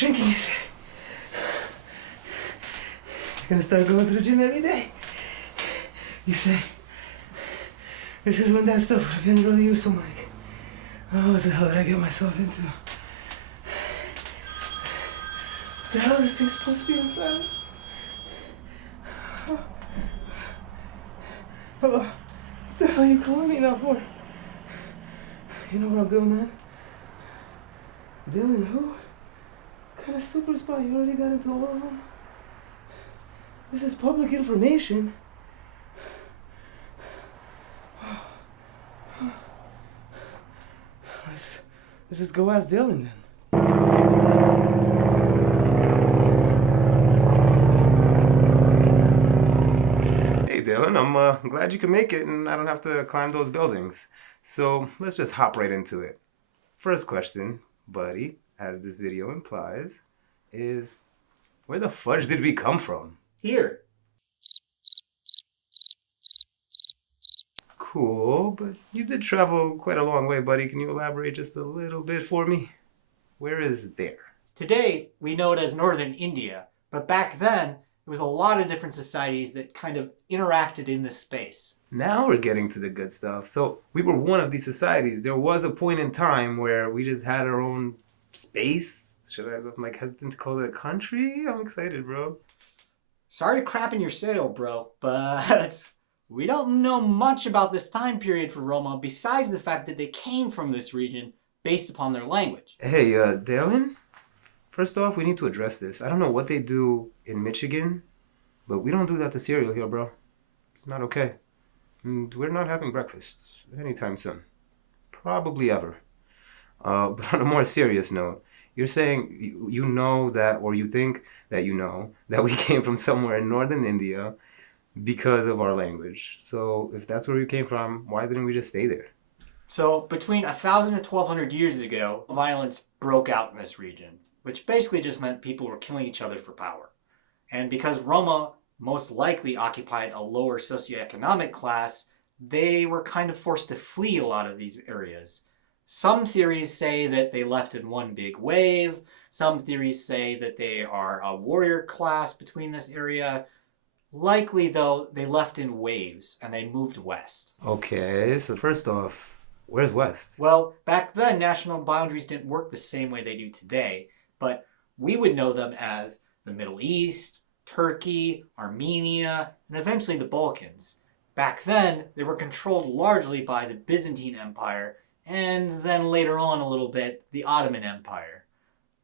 drinking, you say? You're gonna start going to the gym every day? You say? This is when that stuff would have been really useful, Mike. Oh, what the hell did I get myself into? What the hell is this thing supposed to be inside? Hello? What the hell are you calling me now for? You know what I'm doing, man? Dylan, who? What kind of super spy? You already got into all of them? This is public information. Let's just go ask Dylan then. Hey Dylan, I'm glad you can make it and I don't have to climb those buildings. So let's just hop right into it. First question, buddy, as this video implies, is where the fudge did we come from? Here. Cool, but you did travel quite a long way, buddy. Can you elaborate just a little bit for me? Where is there? Today, we know it as Northern India, but back then, there was a lot of different societies that kind of interacted in this space. Now we're getting to the good stuff. So we were one of these societies. There was a point in time where we just had our own space. I'm like hesitant to call it a country. I'm excited, bro. Sorry to crap in your cereal, bro, but we don't know much about this time period for Roma besides the fact that they came from this region based upon their language. Hey, Dylan? First off, we need to address this. I don't know what they do in Michigan, but we don't do that to cereal here, bro. It's not okay. And we're not having breakfast anytime soon. Probably ever. But on a more serious note, you're saying you know that, or you think that you know, that we came from somewhere in northern India because of our language. So if that's where we came from, why didn't we just stay there? So between 1,000 and 1,200 years ago, violence broke out in this region, which basically just meant people were killing each other for power. And because Roma most likely occupied a lower socioeconomic class, they were kind of forced to flee a lot of these areas. Some theories say that they left in one big wave. Some theories say that they are a warrior class between this area. Likely, though, they left in waves and they moved west. Okay, so first off, where's west? Well, back then, national boundaries didn't work the same way they do today, but we would know them as the Middle East, Turkey, Armenia, and eventually the Balkans. Back then, they were controlled largely by the Byzantine Empire, and then later on a little bit, the Ottoman Empire.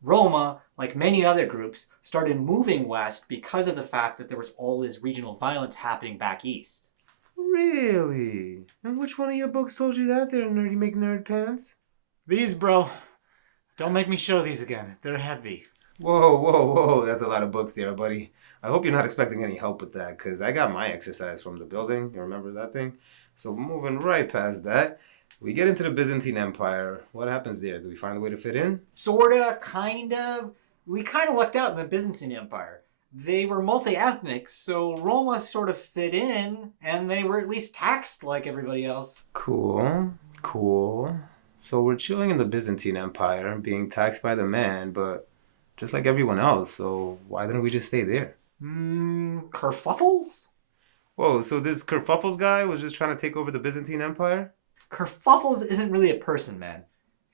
Roma, like many other groups, started moving west because of the fact that there was all this regional violence happening back east. Really? And which one of your books told you that there, Nerdy McNerd Pants? These, bro. Don't make me show these again. They're heavy. Whoa. That's a lot of books there, buddy. I hope you're not expecting any help with that, because I got my exercise from the building. You remember that thing? So moving right past that, we get into the Byzantine Empire. What happens there? Do we find a way to fit in? Sorta, kind of. We kind of lucked out in the Byzantine Empire. They were multi-ethnic, so Roma sort of fit in, and they were at least taxed like everybody else. Cool. So we're chilling in the Byzantine Empire, being taxed by the man, but just like everyone else, so why didn't we just stay there? Kerfuffles? Whoa, so this Kerfuffles guy was just trying to take over the Byzantine Empire? Kerfuffles isn't really a person, man.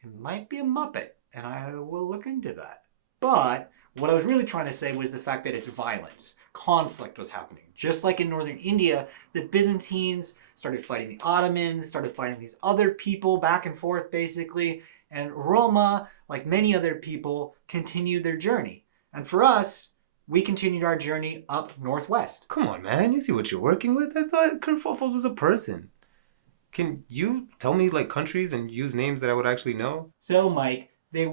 It might be a Muppet, and I will look into that. But what I was really trying to say was the fact that it's violence. Conflict was happening. Just like in northern India, the Byzantines started fighting the Ottomans, started fighting these other people back and forth, basically. And Roma, like many other people, continued their journey. And for us, we continued our journey up northwest. Come on, man. You see what you're working with? I thought Kerfuffles was a person. Can you tell me, like, countries and use names that I would actually know? So, Mike, the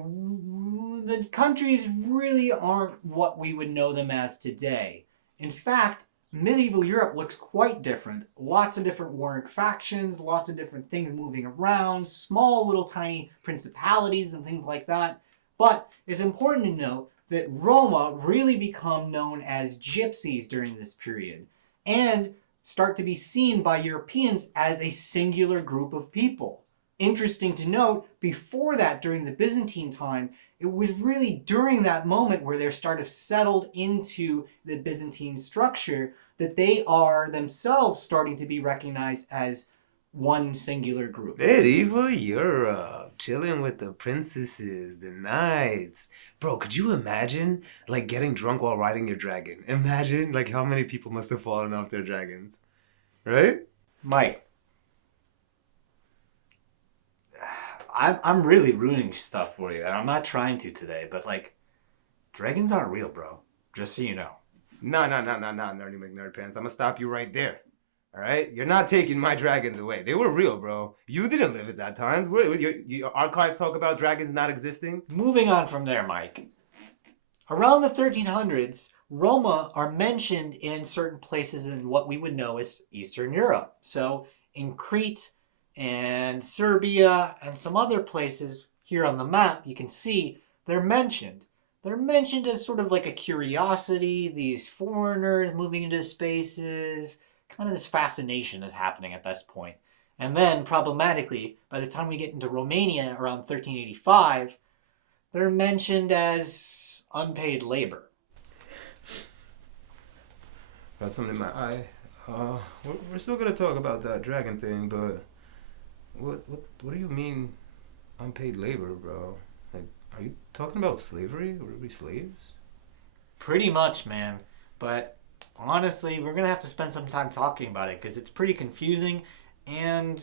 countries really aren't what we would know them as today. In fact, medieval Europe looks quite different. Lots of different warring factions, lots of different things moving around, small little tiny principalities and things like that. But it's important to note that Roma really become known as Gypsies during this period and start to be seen by Europeans as a singular group of people. Interesting to note, before that, during the Byzantine time, it was really during that moment where they're sort of settled into the Byzantine structure that they are themselves starting to be recognized as one singular group. Medieval Europe, chilling with the princesses, the knights. Bro, could you imagine, like, getting drunk while riding your dragon? Imagine, like, how many people must have fallen off their dragons, right? Mike, I'm really ruining stuff for you, and I'm not trying to today, but like, dragons aren't real, bro. Just so you know. Nah, Nerdy McNerd Pants. I'm gonna stop you right there. All right? You're not taking my dragons away. They were real, bro. You didn't live at that time. Your archives talk about dragons not existing. Moving on from there, Mike. Around the 1300s, Roma are mentioned in certain places in what we would know as Eastern Europe. So in Crete and Serbia and some other places here on the map, you can see they're mentioned. They're mentioned as sort of like a curiosity, these foreigners moving into spaces, kind of this fascination is happening at this point. And then, problematically, by the time we get into Romania around 1385, they're mentioned as unpaid labor. Got something in my eye. We're still gonna talk about that dragon thing, but what do you mean unpaid labor, bro? Like, are you talking about slavery? Were we slaves? Pretty much, man. But honestly, we're gonna have to spend some time talking about it because it's pretty confusing and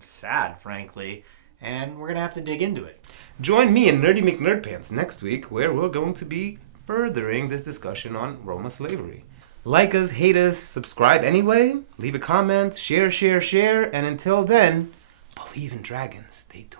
sad, frankly. And we're gonna have to dig into it. Join me and Nerdy McNerdpants next week, where we're going to be furthering this discussion on Roma slavery. Like us, hate us, subscribe anyway, leave a comment, share, and until then, believe in dragons. They do.